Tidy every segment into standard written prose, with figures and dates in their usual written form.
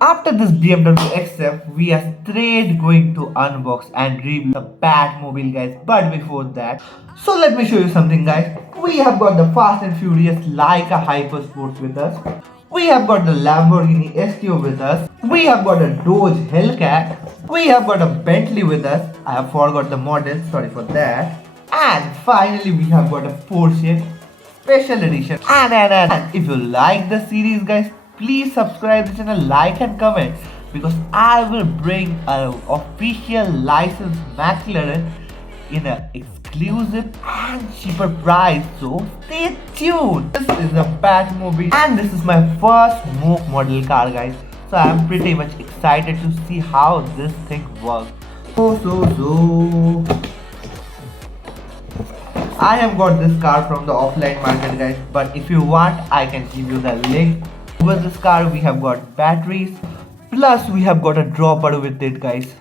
After this BMW XF, we are straight going to unbox and review the Batmobile, guys. But before that, so let me show you something, guys. We have got the Fast and Furious like a Hyper Sports with us. We have got the Lamborghini STO with us. We have got a Dodge Hellcat. We have got a Bentley with us. I have forgot the model, sorry for that. And finally, we have got a Porsche special edition. And if you like the series, guys, please subscribe the channel, like and comment, because I will bring an official licensed McLaren in an exclusive and cheaper price. So stay tuned. This is a Batmobile and this is my first smoke model car, guys. So I'm pretty much excited to see how this thing works. So I have got this car from the offline market, guys, but if you want I can give you the link. With this car we have got batteries, plus we have got a dropper with it, guys.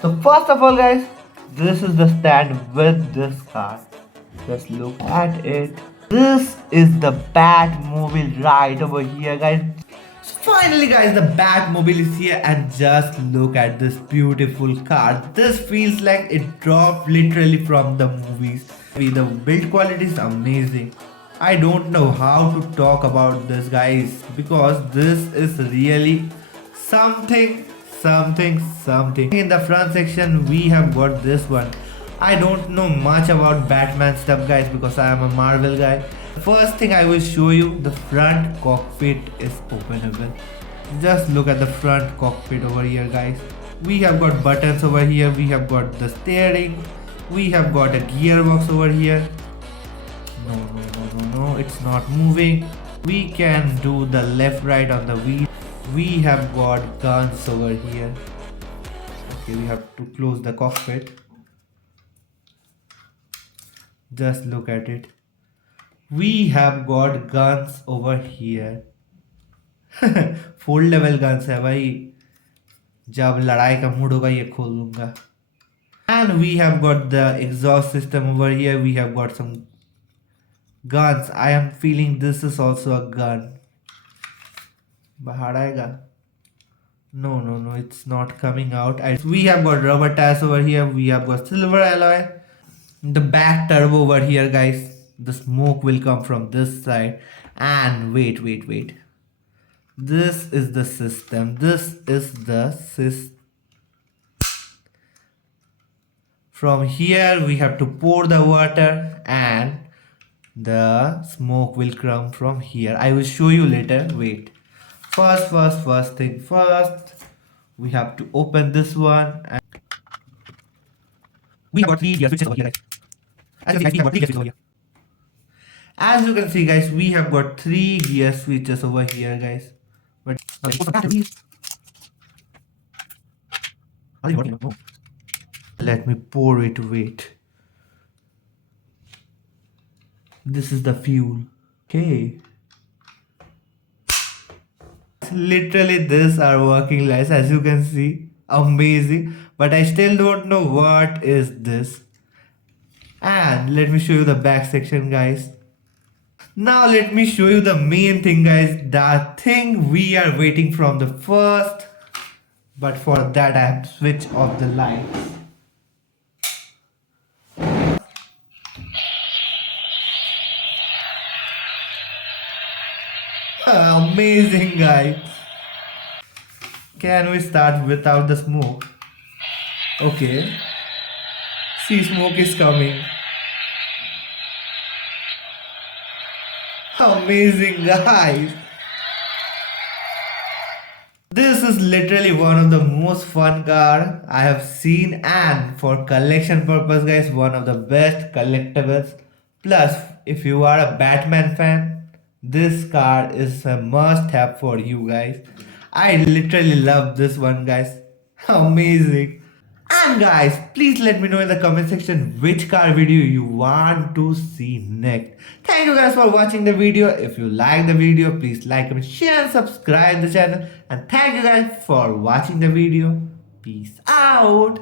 So first of all, guys, this is the stand with this car. Just look at it. This is the Batmobile right over here, guys. So finally, guys, the Batmobile is here, and just look at this beautiful car. This feels like it dropped literally from the movies. The build quality is amazing. I don't know how to talk about this, guys, because this is really something. In the front section we have got this one. I don't know much about Batman stuff, guys, because I am a Marvel guy. First thing I will show you, the front cockpit is openable. Just look at the front cockpit over here, guys. We have got buttons over here. We have got the steering. We have got a gearbox over here. No, it's not moving. We can do the left right on the wheel. We have got guns over here. Okay, we have to close the cockpit. Just look at it. We have got guns over here. Foldable guns है भाई, जब लड़ाई का mood होगा ये खोल लूंगा. And we have got the exhaust system over here. We have got some guns. I am feeling this is also a gun. बाहर आएगा? No, it's not coming out. We have got rubber tires over here. We have got silver alloy. The back turbo over here, guys. The smoke will come from this side. And wait. This is the system. From here we have to pour the water and the smoke will come from here. I will show you later. Wait. First thing first. We have to open this one. And we have got 3 gear switches over here, guys. As you can see, guys, we have got 3 gear switches over here, guys. But let me pour it. Wait. This is the fuel. Okay. Literally, these are working lights, as you can see. Amazing. But I still don't know what is this. And let me show you the back section, guys. Now let me show you the main thing, guys. The thing we are waiting from the first. But for that I have to switch off the lights. Amazing, guys. Can we start without the smoke? Okay. See, smoke is coming. Amazing, guys. This is literally one of the most fun car I have seen, and for collection purpose, guys, one of the best collectibles. Plus, if you are a Batman fan, this car is a must have for you guys. I literally love this one, guys. Amazing. And guys, please let me know in the comment section which car video you want to see next. Thank you guys for watching the video. If you like the video, please like, comment, share and subscribe the channel. And thank you guys for watching the video. Peace out.